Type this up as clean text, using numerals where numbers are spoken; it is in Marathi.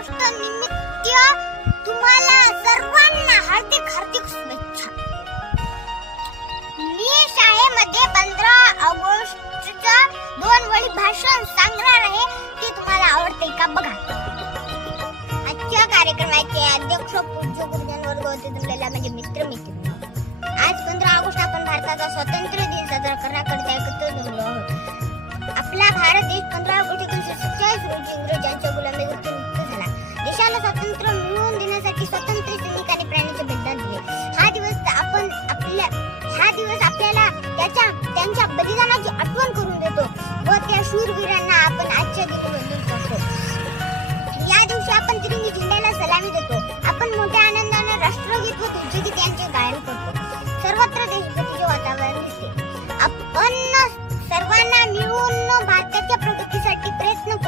ऑगस्ट निमित्त तुम्हाला सर्वांना हार्दिक शुभेच्छा. मी शाळेमध्ये 15 ऑगस्टचा 2 वळी भाषण सांगणार आहे. ते तुम्हाला आवडते का बघा. आजच्या कार्यक्रमाचे अध्यक्ष पूज्य गुरुजन वर्ग होते जमलेला म्हणजे मित्र. आज 15 ऑगस्ट आपण भारताचा स्वातंत्र्य दिन साजरा करण्याकरिता एकत्र जमलो आहोत. आपला भारत देश 15 ऑगस्ट 1947 रोजी इंग्रजांच्या गुलामीवरून मुक्त झाला. देशाला स्वातंत्र्य मिळवून देण्यासाठी स्वातंत्र्य सैनिकांनी प्राणाचे बलिदान दिले. हा दिवस आपल्याला त्यांच्या बलिदानाची आठवण करून देतो व त्या शूरवीरांना आपण आजच्या दिनी वंदन करतो. या दिवशी आपण तिरंगी झेंड्याला सलामी देतो. आपण मोठ्या आनंदाने राष्ट्रगीत व देशगीत यांचे गायन करतो. सर्वत्र देशभक्तीचे वातावरण दिसते. आपण सर्वांना मिळून भारताच्या प्रगतीसाठी प्रयत्न